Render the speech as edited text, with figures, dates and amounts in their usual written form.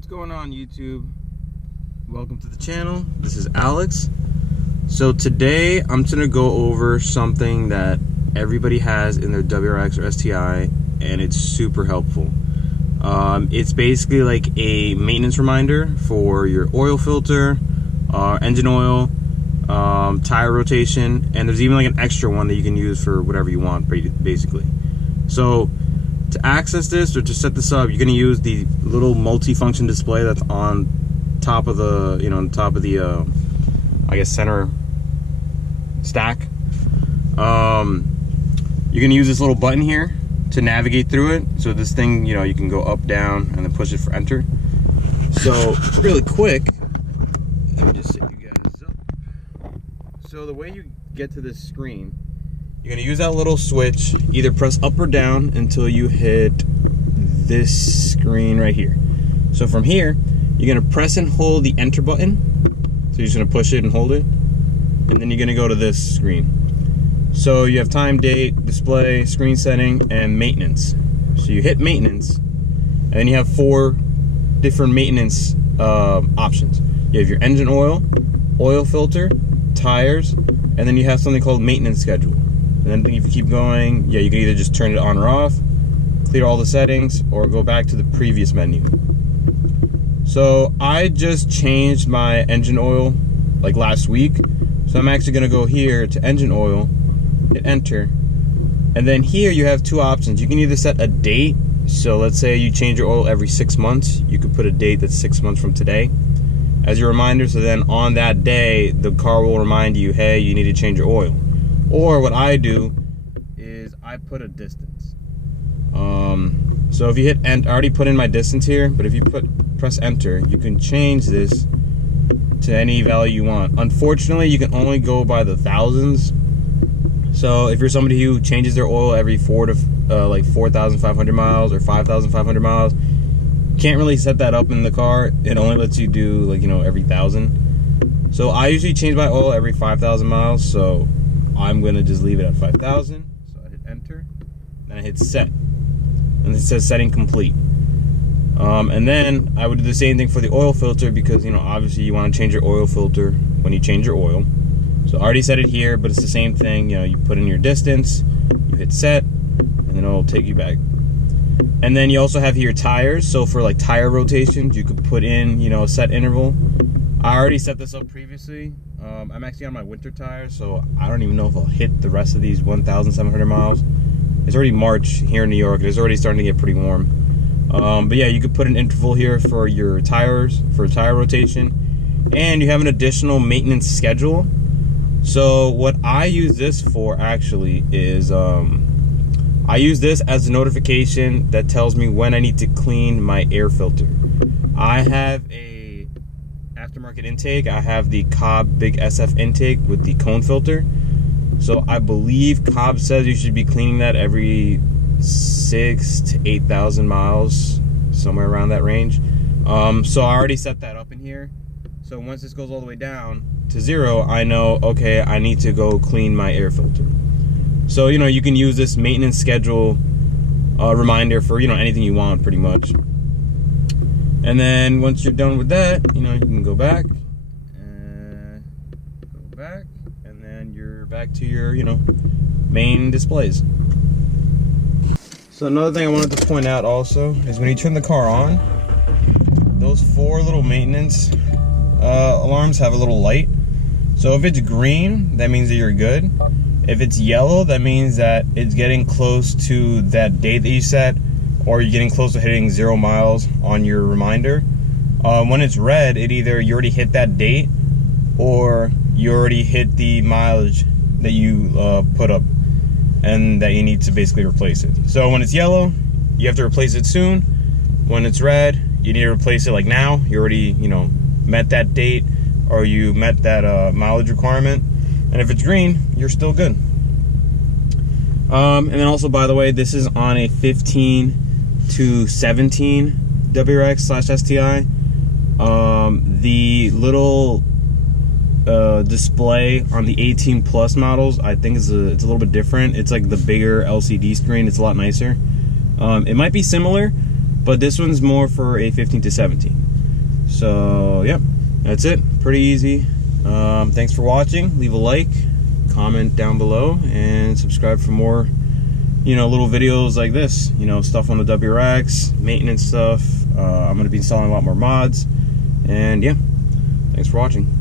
What's going on, YouTube? Welcome to the channel. This is Alex. So today I'm gonna go over something that everybody has in their WRX or STI, and it's super helpful. It's basically like a maintenance reminder for your oil filter, engine oil, tire rotation, and there's even like an extra one that you can use for whatever you want, basically. So to access this or to set this up, you're going to use the little multi-function display that's on top of the, I guess, center stack. You're going to use this little button here to navigate through it. So this thing, you can go up, down, and then push it for enter. So really quick, let me just set you guys up. So the way you get to this screen, you're going to use that little switch, either press up or down until you hit this screen right here. So from here, you're going to press and hold the enter button. So you're just going to push it and hold it. And then you're going to go to this screen. So you have time, date, display, screen setting, and maintenance. So you hit maintenance, and then you have 4 different maintenance options. You have your engine oil, oil filter, tires, and then you have something called maintenance schedule. And then if you keep going, you can either just turn it on or off, clear all the settings, or go back to the previous menu. So I just changed my engine oil like last week. So I'm actually gonna go here to engine oil, hit enter. And then here you have 2 options. You can either set a date. So let's say you change your oil every 6 months. You could put a date that's 6 months from today as your reminder. So then on that day, the car will remind you, hey, you need to change your oil. Or what I do is I put a distance. So if you hit enter, I already put in my distance here, but if you press enter, you can change this to any value you want. Unfortunately, you can only go by the thousands. So if you're somebody who changes their oil every 4,500 miles or 5,500 miles, can't really set that up in the car. It only lets you do every 1,000. So I usually change my oil every 5,000 miles. So I'm gonna just leave it at 5,000. So I hit enter, then I hit set, and it says setting complete. And then I would do the same thing for the oil filter, because obviously you want to change your oil filter when you change your oil. So I already set it here, but it's the same thing. You put in your distance, you hit set, and then it'll take you back. And then you also have here tires. So for like tire rotations, you could put in a set interval. I already set this up previously. I'm actually on my winter tires, so I don't even know if I'll hit the rest of these 1,700 miles. It's already March here in New York. It's already starting to get pretty warm. But yeah, you could put an interval here for your tires, for tire rotation. And you have an additional maintenance schedule. So what I use this for actually is, I use this as a notification that tells me when I need to clean my air filter. I have a aftermarket intake. I have the Cobb Big SF intake with the cone filter. So I believe Cobb says you should be cleaning that every 6,000 to 8,000 miles, somewhere around that range. So I already set that up in here. So once this goes all the way down to 0, I know, okay, I need to go clean my air filter. So you can use this maintenance schedule reminder for anything you want, pretty much. And then once you're done with that, you can go back, and then you're back to your, main displays. So another thing I wanted to point out also is when you turn the car on, those 4 little maintenance alarms have a little light. So if it's green, that means that you're good. If it's yellow, that means that it's getting close to that date that you set, or you're getting close to hitting 0 miles on your reminder. When it's red, it either you already hit that date, or you already hit the mileage that you put up, and that you need to basically replace it. So when it's yellow, you have to replace it soon. When it's red, you need to replace it like now. You already met that date, or you met that mileage requirement. And if it's green, you're still good. And then also, by the way, this is on a 15 to 17 WRX/STI. The little display on the 18 plus models, I think it's a little bit different. It's like the bigger LCD screen. It's a lot nicer. It might be similar, but this one's more for a 15 to 17. So yeah, that's it. Pretty easy. Thanks for watching. Leave a like, comment down below, and subscribe for more, you know, little videos like this, you know, stuff on the WRX, maintenance stuff. I'm going to be installing a lot more mods, and yeah, thanks for watching.